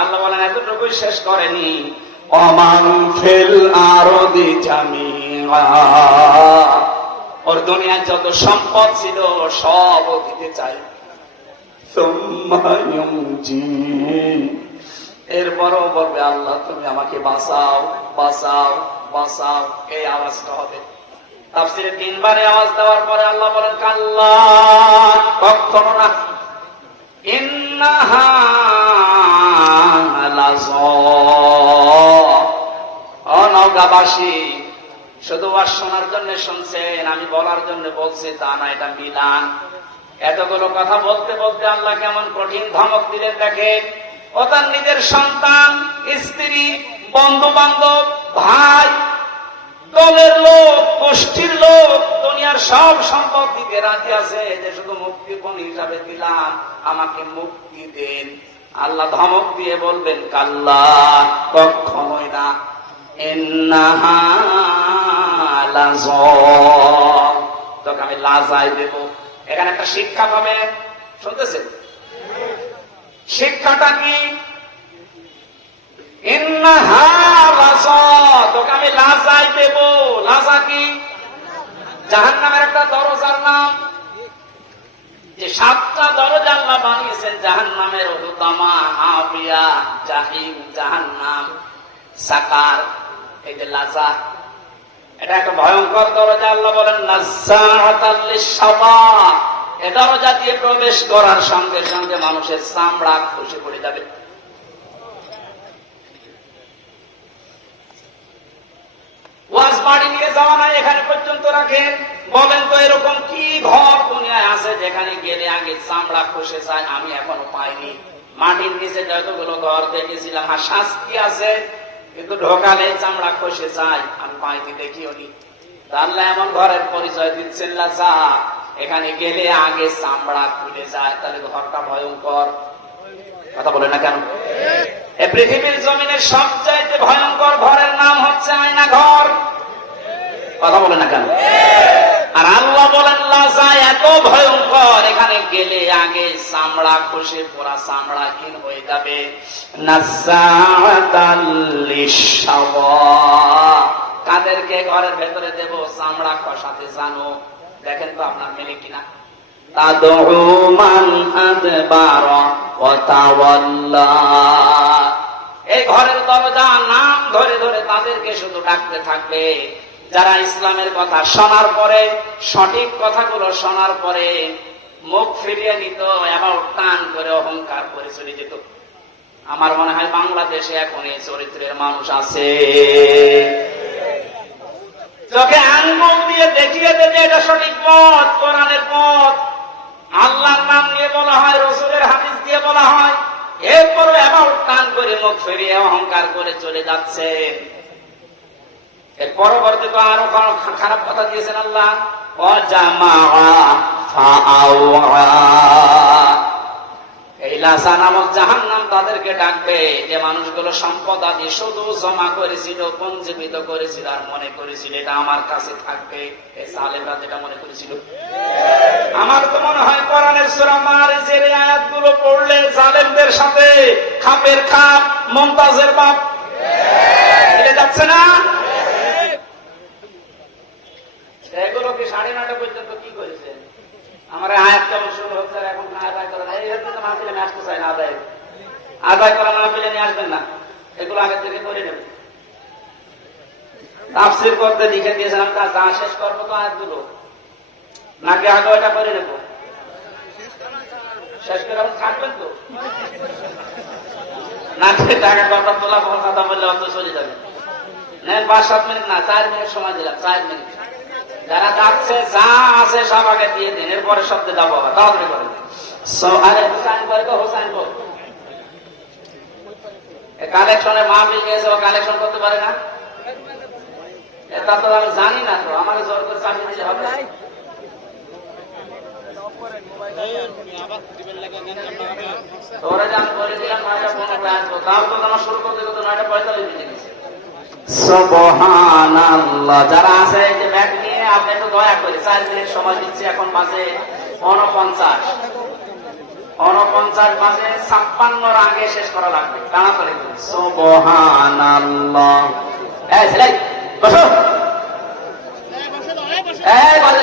আল্লাহ বলেন এতটুকুই শেষ করেনি। অমান ফিল জামিআ ওর দুনিয়ায় যত সম্পদ ছিল সব ও দিতে চাই এরপরও বলবে আল্লাহ তুমি আমাকে বাঁচাও বাঁচাও বাঁচাও। এই আওয়াজটা হবে। তাফসিরে তিনবারে আওয়াজ দেওয়ার পরে আল্লাহ বলেন কাল্লা কখনো না। ইন্নাহা লাযা। নৌকাবাসী শুধু ওয়াজ শোনার জন্য শুনছেন, আমি বলার জন্য বলছি তা না, এটা মিলান এতগুলো কথা বলতে বলতে আল্লাহ কেমন কঠিন ধমক দিলেন দেখেন ও তার নিজের সন্তান, স্ত্রী বন্ধু বান্ধব ভাই, দলের লোক, গোষ্ঠীর লোক, দুনিয়ার সব সম্পদ রাজি আছে, যে শুধু মুক্তিপণ হিসাবে দিলাম, আমাকে মুক্তি দেন আল্লাহ ধমক দিয়ে বলবেন, কাল্লা, কখনোই না। তোকে আমি লাজাই দেব। এখানে একটা শিক্ষা পাবেন। শুনতেছেন? শিক্ষাটা কি? তোকে আমি লাজাই দেব। লাজা কি? জাহান নামের একটা দরজার নাম। যে সাতটা দরজা আল্লাহ বানিয়েছেন জাহান নামের হুতামা হাবিয়া জাহিম জাহান নাম সাকার, এই যে লাজা এটা একটা ভয়ঙ্কর দরজা, আল্লাহ বলেন। এ দরজা দিয়ে প্রবেশ করার সঙ্গে সঙ্গে মানুষের চামড়া খুশি পড়ে যাবে ওয়াজ বাড়ি নিয়ে যাওয়া নাই, এখানে পর্যন্ত রাখেন। বলেন তো এরকম কি ঘর দুনিয়ায় আছে যেখানে গেলে আগে চামড়া খসে যায়, আমি এখনও পাইনি। মাটির নিচে যতগুলো ঘর দেখেছিলাম, আর শাস্তি আছে, কিন্তু ঢোকালে চামড়া খসে যায়, আমি পাইনি, দেখিও নি। তা আল্লাহ এমন ঘরের পরিচয় দিচ্ছেন লাজা এখানে গেলে আগে চামড়া খুলে যায়, তাহলে ঘরটা ভয়ঙ্কর। কথা বলে না কেন? এ পৃথিবীর জমিনের সবচাইতে ভয়ঙ্কর ঘরের নাম হচ্ছে আয়না ঘর কথা বলে না কেন? আর আল্লাহ বলেন লাজা এত ভয়ঙ্কর এখানে গেলে আগে চামড়া খসে পোড়া চামড়া ক্ষীণ হয়ে যাবে। কাদেরকে ঘরের ভেতরে দেব চামড়া খসাতে জানো। দেখেন তো আপনার মেলে কিনা। মান আদবারা এই ঘরের দরজা নাম ধরে ধরে তাদেরকে শুধু ডাকতে থাকবে। যারা ইসলামের কথা শোনার পরে, সঠিক কথাগুলো শোনার পরে মুখ ফিরিয়ে নিত, এবার টান করে অহংকার করে চলে যেত। আমার মনে হয় বাংলাদেশে এখন এই চরিত্রের মানুষ আছে। চোখে আঙ্গুল দিয়ে দেখিয়ে দেবে এটা সঠিক পথ, কোরআনের পথ। আল্লাহর নাম নিয়ে বলা হয়, রসুলের হাদিস দিয়ে বলা হয়। এরপরে এবার টান করে মুখ ফিরিয়ে অহংকার করে চলে যাচ্ছে। এর পরবর্তী তো আরও খারাপ কথা দিয়েছেন আল্লাহ। তাদেরকে ডাকবে যে মানুষগুলো সম্পদ আদি শুধু জমা করেছিল, পঞ্জীবিত করেছিল আর মনে করেছিল, এটা আমার কাছে থাকবে। যেটা মনে করেছিল। আমার তো মনে হয় কোরআনের সূরা মারিজের এই পড়লে সাথে খাপের খাপ, মমতাজের বাপ। মিলে যাচ্ছে না এগুলো কি সাড়ে নটা পর্যন্ত কি করেছেন আমার আয়াত কেমন শুরু হচ্ছে এখন আদায় করা এই হচ্ছে তো মাহফিলে আসতে চাই না, আদায়। আদায় করা মাহফিলে নিয়ে আসবেন না। এগুলো আগে থেকে করে নেব তাফসির করতে লিখে দিয়েছিলাম তা যা শেষ করব তো আয়াতগুলো। নাকি আগে ওটা করে নেব? শেষ করে আপনি থাকবেন তো? নাকি টাকা কথা তোলা কথা বললে অত চলে যাবে। নেন, পাঁচ সাত মিনিট না, চার মিনিট সময় দিলাম, চার মিনিট। যারা যাচ্ছে যা আছে সব আগে দিয়ে দিন এরপরে শব্দে যাব আবার তাড়াতাড়ি করেন আরে হুসাইন করে তো হুসাইন কালেকশনে কালেকশন করতে পারে না? এটা তো আমি জানি না তো আমার জোর চাকরি দিতে হবে। যারা আছে যে ব্যাগ নিয়ে আপনি একটু দয়া করে চার মিনিট সময় দিচ্ছি এখন মাঝে অনপঞ্চাশ অনপঞ্চাশ মাঝে ছাপ্পান্নর আগে শেষ করা লাগবে। তাড়াতাড়ি করে। সুবহানাল্লাহ। এই ছেলে বসো। এই বলে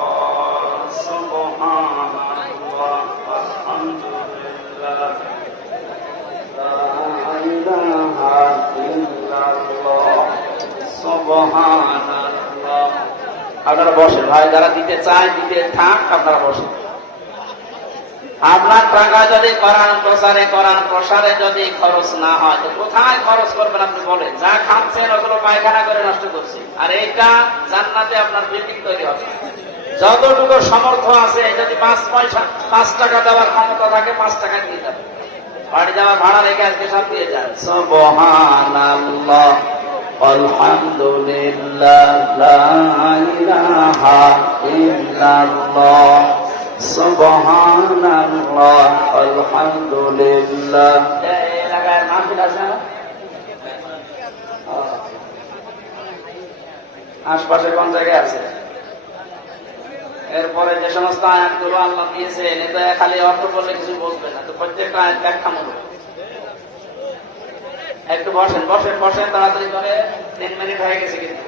আপনারা বসেন। ভাই, যারা দিতে চায়, দিতে থাক, আপনারা বসেন। আপনার টাকা যদি করান প্রসারে করান, প্রসারে যদি খরচ না হয়, তো কোথায় খরচ করবেন আপনি বলেন? যা খাচ্ছেন, ওগুলো পায়খানা করে নষ্ট করছেন আর এইটা জান্নাতে আপনার বিল্ডিং তৈরি হবে। যতটুকু সমর্থ আছে, যদি পাঁচ পয়সা, পাঁচ টাকা দেওয়ার ক্ষমতা থাকে, পাঁচ টাকা দিয়ে যাবে। বাড়ি যাওয়ার ভাড়া রেখে আজকে সব দিয়ে যান। আলহামদুলিল্লাহ এই এলাকায় মাহফিল আছে না? আশপাশে কোন জায়গায় আছে এরপরে যে সমস্ত আয়াতগুলো আল্লাহ দিয়েছে এটা খালি অর্থ করলে কিছু বলবে না, তো প্রত্যেকটা আয়াত ব্যাখ্যামূলক একটু বসেন বসেন বসেন, তাড়াতাড়ি করে। তিন মিনিট হয়ে গেছে কিন্তু।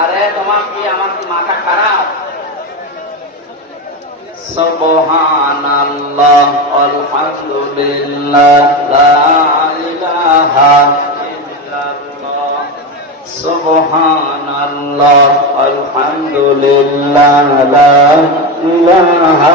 আরে, তোমার কি, আমার কি মাথা খারাপ? সুবহানাল্লাহ, আলহামদুলিল্লাহ, লা ইলাহা ইল্লাল্লাহ। সুবহানাল্লাহ, আলহামদুলিল্লাহ, লা ইলাহা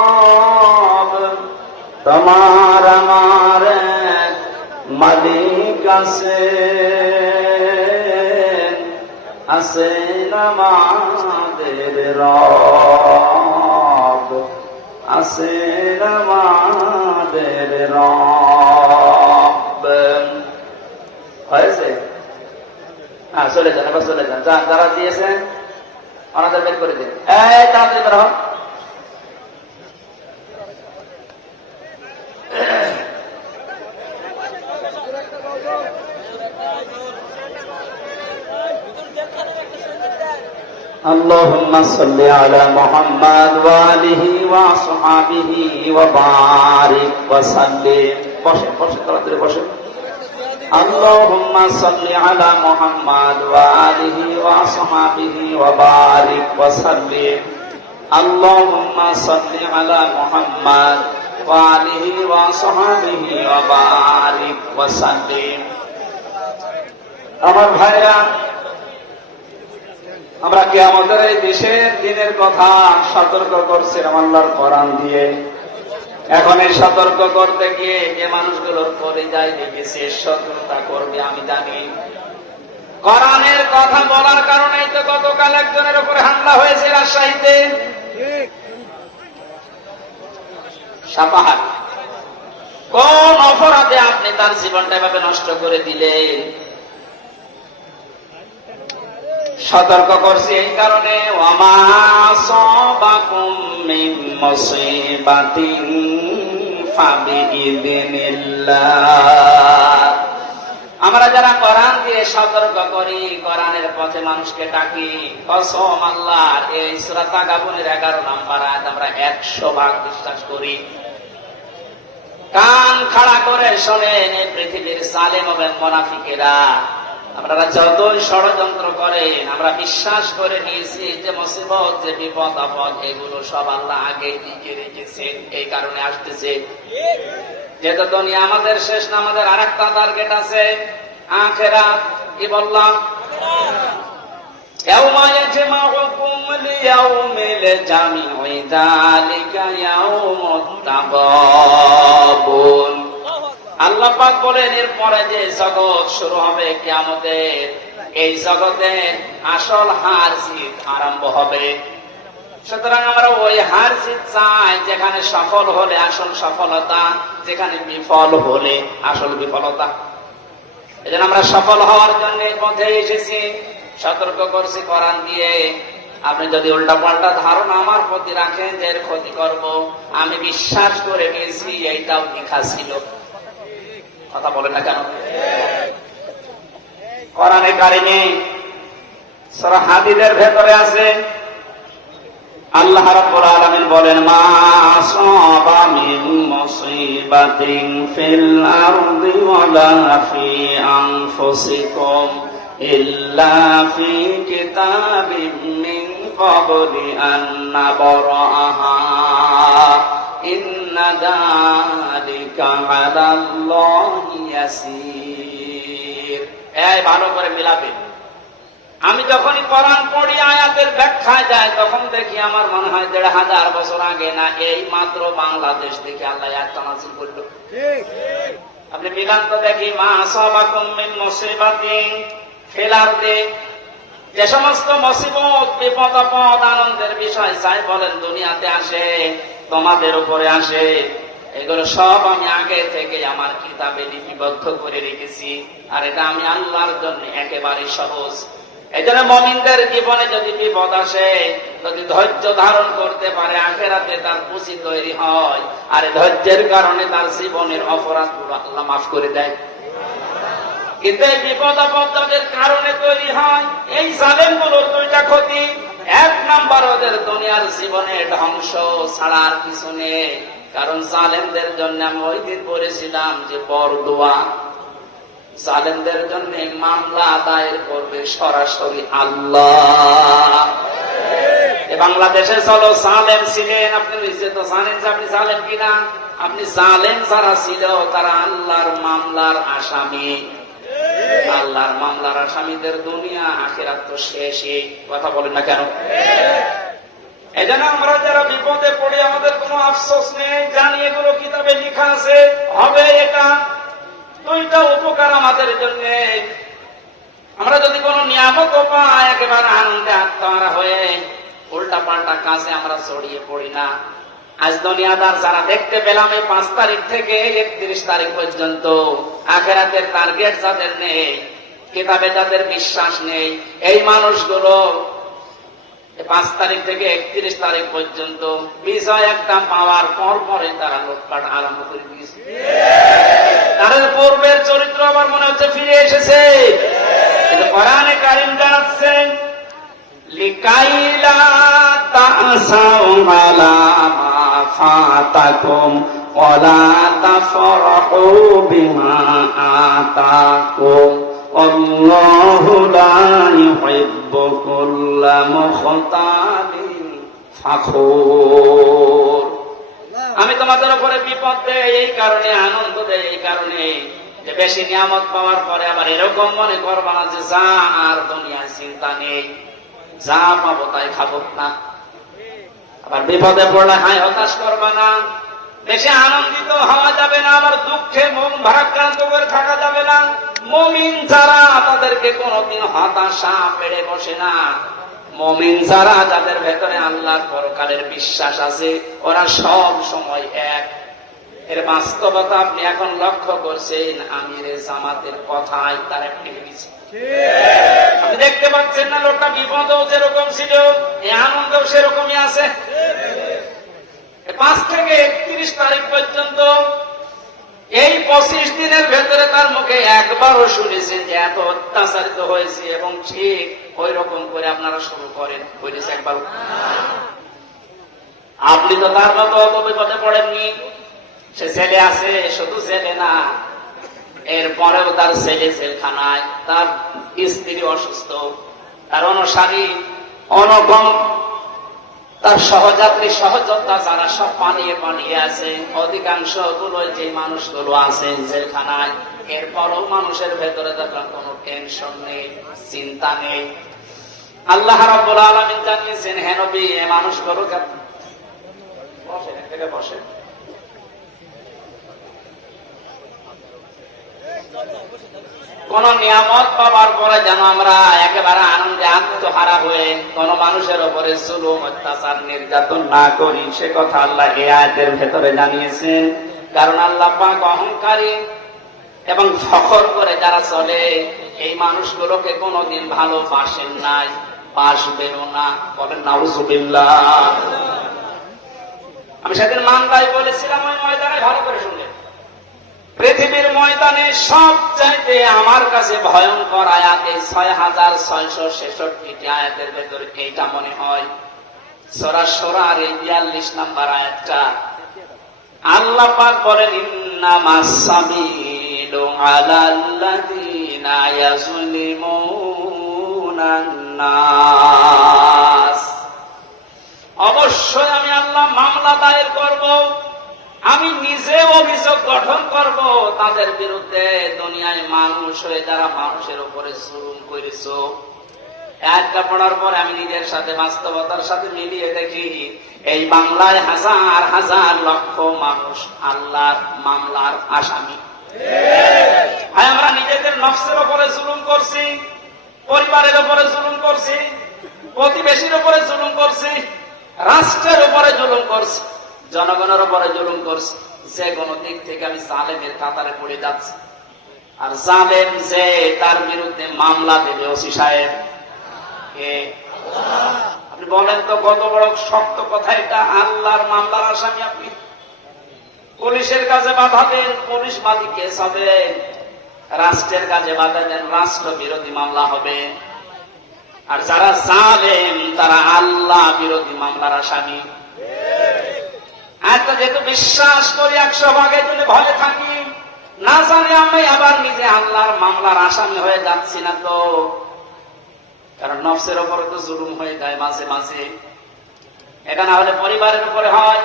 তোমার আমার মালিক আছে আছেন আমাদের রব। আছেন আমাদের রব। হয়েছে? হ্যাঁ চলে যান, এবার চলে যান। যান যারা দিয়েছেন, ওনাদের বের করে দিন। এই তাড়াতাড়ি বের হন। اللهم صل على محمد وآله وصحبه وبارك وسلم বসেন বসেন তাড়াতাড়ি বসেন اللهم صل على محمد وآله وصحبه وبارك وسلم اللهم صل على محمد وآله وصحبه وبارك وسلم আমার ভাইরা আমরা কি আমাদের এই দেশের দিনের কথা সতর্ক করছিলাম আল্লাহর কোরআন দিয়ে এখন এই সতর্ক করতে গিয়ে যে মানুষগুলোর পরিযায় দেখেছে শত্রুতা করবে আমি জানি কোরআনের কথা বলার কারণেই তো গতকাল একজনের উপরে হামলা হয়েছে রাজশাহীতে সাপাহার। কোন অপরাধে আপনি তার জীবনটা এভাবে নষ্ট করে দিলেন? সতর্ক করছি এই কারণে আমরা যারা কোরআন দিয়ে সতর্ক করি, কোরআনের পথে মানুষকে ডাকি, কসম আল্লাহ, এই সূরা তাগাবুনের 11 নাম্বার আয়াত আমরা 100 ভাগ বিশ্বাস করি। কান খাড়া করে শোনেন এই পৃথিবীর সালেম এবং মোনাফিকেরা। আপনারা যতই ষড়যন্ত্র করেন, আমরা বিশ্বাস করে নিয়েছি যে মুসিবত, যে বিপদ, আপদ, এগুলো সব আল্লাহ আগে লিখে রেখেছেন, এই কারণে আসতেছে। যেহেতু দুনিয়া আমাদের শেষ না, আমাদের আর একটা টার্গেট আছে আখেরা কি বললাম? يوم يجمعكم ليوم الجمع ذلك يوم التغابن আল্লাহ পাক বলেন এরপরে যে জগৎ শুরু হবে কিয়ামতের এই জগতে আসল হার জিত আরম্ভ হবে সুতরাং আমরা ওই হার জিত চাই যেখানে সফল হলে আসল সফলতা যেখানে বিফল হলে আসল বিফলতা এজন্য আমরা সফল হওয়ার জন্য এই পথে এসেছি সতর্ক করছি কোরআন দিয়ে। আপনি যদি উল্টা পাল্টা ধারণা আমার প্রতি রাখেন যে ক্ষতি করব, আমি বিশ্বাস করে নিয়েছি, এইটাও লেখা ছিল। কথা বলেন না কেন? কোরআনে কারিমে সূরা হাদিদের ভেতরে আছে, আল্লাহ রাব্বুল আলামিন বলেন, মা আসাবা মিন মুসিবাতিন ফিল আরদি ওয়ালা ফি আনফুসিকুম। মিন এই ভালো করে মিলাবেন আমি যখনই কোরআন পড়ি আয়াতের ব্যাখ্যায় যায় তখন দেখি আমার মনে হয় দেড় হাজার বছর আগে না এই মাত্র বাংলাদেশ থেকে আল্লাহ একটা করল। আপনি মিলান তো দেখি মা আসাবাকুম মিন মুসিবাতিন। ফিল আরদি যে সমস্ত মুসিবত, বিপদ আপদ আনন্দের বিষয় চাই বলেন দুনিয়াতে আসে, তোমাদের উপরে আসে। এগুলো সব আমি আগে থেকে আমার কিতাবে লিপিবদ্ধ করে রেখেছি। আর এটা আমি আল্লাহর জন্য একেবারে সহজ। এই জন্য মমিনদের জীবনে যদি বিপদ আসে, যদি ধৈর্য ধারণ করতে পারে, আখেরাতে তার পুঁজি তৈরি হয়। আর ধৈর্যের কারণে তার জীবনের অপরাধ আল্লাহ মাফ করে দেয়। এই বিপদ আপদ তাদের কারণে তৈরি হয়। এই জালেমগুলোর দুইটা ক্ষতি। এক নাম্বার ওদের দুনিয়ার জীবনে ধ্বংস ছাড়ার কিছু নেই কারণ জালেমদের জন্য আমি ওই দিন বলেছিলাম যে বড় দোয়া জালেমদের জন্য মামলা দায়ের করবে সরাসরি আল্লাহ। বাংলাদেশে চলো, জালেম ছিলেন, আপনি নিজে তো জানেন যে আপনি জালেম কিনা? আপনি জালেম যারা ছিল, তারা আল্লাহর মামলার আসামি। আল্লাহর মামলার আসামিদের দুনিয়া, আখেরাত তো শেষই। কথা বলেন না কেন? এই জন্য আমরা যারা বিপদে পড়ে, আমাদের কোনো আফসোস নেই। জানি এগুলো কিতাবে লেখা আছে। হবে এটা। দুইটা উপকার আমাদের জন্য। আমরা যদি কোন নিয়ামত পাই, একেবারে আনন্দে আত্মারা হয়ে উল্টা পাল্টা কাজে আমরা ছড়িয়ে পড়ি না। আজ দুনিয়াদার যারা দেখতে পেলাম এই পাঁচ তারিখ থেকে একত্রিশ তারিখ পর্যন্ত, আখেরাতের টার্গেট যাদের নেই, কিতাবে যাদের বিশ্বাস নেই, এই মানুষগুলো পাঁচ তারিখ থেকে একত্রিশ তারিখ পর্যন্ত বিষয় একটা পাওয়ার পর পরে তারা লোটপাট আরম্ভ করে দিয়েছে। তাদের পূর্বের চরিত্র আমার মনে হচ্ছে ফিরে এসেছে। কিন্তু কোরআনে কারিম জানাচ্ছেন লিকাইলা তাসাউ আলা মা ফাতাকুম ওয়ালা তাফরাহু বিমা আতাকুম আল্লাহু লা ইউহিব্বু কুল্লা মুখতালিন ফাখুর আমি তোমাদের উপরে বিপদ দেয় এই কারণে, আনন্দ দেয় এই কারণে যে বেশি নিয়ামত পাওয়ার পরে আবার এরকম মনে করবা না যে যা আর দুনিয়ায় চিন্তা নেই, যা পাবো তাই খাব না। আবার বিপদে পড়লে হাই হতাশ করবা না। বেশি আনন্দিত হওয়া যাবে না, আবার দুঃখে মন ভারাক্রান্ত করে থাকা যাবে না। মমিন যারা তাদেরকে কোনোদিন হতাশা, পেড়ে বসে না। মমিন যারা যাদের ভেতরে আল্লাহর পরকালের বিশ্বাস আছে, ওরা সব সময় এক। এর বাস্তবতা আপনি এখন লক্ষ্য করছেন আমির জামাতের কথায় তার অ্যাক্টিভিটিস আপনি দেখতে পাচ্ছেন না, লোকটা বিপদও যেরকম ছিল এই আনন্দও সেরকমই আছে। পাঁচ থেকে একত্রিশ তারিখ পর্যন্ত এই পঁচিশ দিনের ভেতরে তার মুখে একবারও শুনেছেন যে এত অত্যাচারিত হয়েছে এবং ঠিক ওই রকম করে আপনারা শুরু করেন হয়েছে একবার। আপনি তো তার মতো অত বিপদে পড়েননি। সে ছেলে আছে শুধু ছেলে না। এরপরেও তার ছেলে জেলখানায়, তার স্ত্রী অসুস্থ, তার অনুসারী অনগম তার সহযাত্রী সহযোদ্ধা যারা সব পানিয়ে পানিয়ে আছে, অধিকাংশগুলো যে মানুষগুলো আছে জেলখানায়, এরপরও মানুষের ভেতরে দেখলাম কোনো টেনশন নেই, চিন্তা নেই। আল্লাহ রাব্বুল আলামিন জানিয়েছেন, হে নবী, এ মানুষগুলোকে বসেন এক জায়গায় কোন নিয়ামত পাবার পরে যেন আমরা একেবারে আনন্দে আত্মহারা হয়ে কোন মানুষের উপরে জুলুম, অত্যাচার, নির্যাতন না করি, সে কথা আল্লাহ এই আয়াতের ভেতরে জানিয়েছেন কারণ আল্লাহ পাক অহংকারী এবং ফখর করে যারা চলে, এই মানুষগুলোকে কোনোদিন ভালোবাসেন নাই বাসবেও না। বলেন, নাউজুবিল্লাহ। আমি সেদিন মানদায় বলেছিলাম, ওই ময়দানে ভালো করে শুনলেন পৃথিবীর ময়দানে সব চাইতে আমার কাছে ভয়ঙ্কর আয়াত এই ছয় হাজার ছয়শো ছেষট্টি আয়াতের ভেতরে এইটা মনে হয়। সোরা সোরার এই বিয়াল্লিশ নাম্বার আয়াতটা। আল্লাহ পাক বলেন অবশ্যই আমি আল্লাহ মামলা দায়ের করব। আমি নিজে অভিযোগ গঠন করব, তাদের বিরুদ্ধে দুনিয়ায় মানুষ হয়ে যারা মানুষের উপরে জুলুম করেছ। একটা পড়ার পর আমি নিজের সাথে বাস্তবতার সাথে মিলিয়ে দেখি, এই বাংলায় হাজার হাজার লক্ষ মানুষ আল্লাহর মামলার আসামি। ভাই, আমরা নিজেদের নফসের উপরে জুলুম করছি, পরিবারের উপরে জুলুম করছি, প্রতিবেশীর উপরে জুলুম করছি, রাষ্ট্রের উপরে জুলুম করছি। জনগণের উপরে জুলুম করছি। যে কোনো দিক থেকে আমি জালেমের কাতারে পড়ে যাচ্ছি। আর জালেম যে তার বিরুদ্ধে মামলা দেবে, ওসি সাহেব? আপনি বলেন তো কত বড় শক্ত কথা এটা। আল্লাহর মামলার আসামি আপনি। পুলিশের কাছে বাধা দেন, পুলিশ বাদী কেস হবে। রাষ্ট্রের কাজে বাধা দেন, রাষ্ট্র বিরোধী মামলা হবে। আর যারা জালেম, তারা আল্লাহ বিরোধী মামলার আসামি। যেহেতু বিশ্বাস করি একশো ভাগে ভালো থাকি, না জানি আমি আবার নিজে আল্লাহর মামলার আসামি হয়ে যাচ্ছি না তো। কারণ নফসের উপরে তো জুলুম হয়ে যায় মাঝে মাঝে। এটা না হলে পরিবারের উপরে হয়,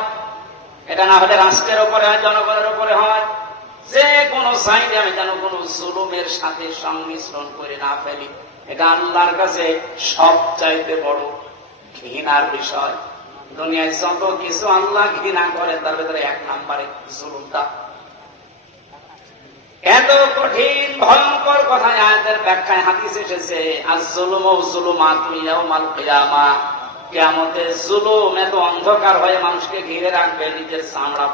এটা না হলে রাষ্ট্রের উপরে হয়, জনগণের উপরে হয়। যে কোনো সাইডে আমি যেন কোনো জুলুমের সাথে সংমিশ্রণ করে না ফেলি। এটা আল্লাহর কাছে সব চাইতে বড় ঘৃণার বিষয়। দুনিয়ায় যত কিছু আল্লাহ ঘৃণা করে, তার ভেতরে এক নাম্বারে জুলুমটা। এত কঠিন, ভয়ঙ্কর কথা আয়াতের ব্যাখ্যায় হাদিস এসেছে, আর জুলুম ও জুলুমা তুইয়াও মাল কিয়ামা। কেয়ামতে জুলুম এত অন্ধকার হয়ে মানুষকে ঘিরে রাখবে, নিজের চামড়া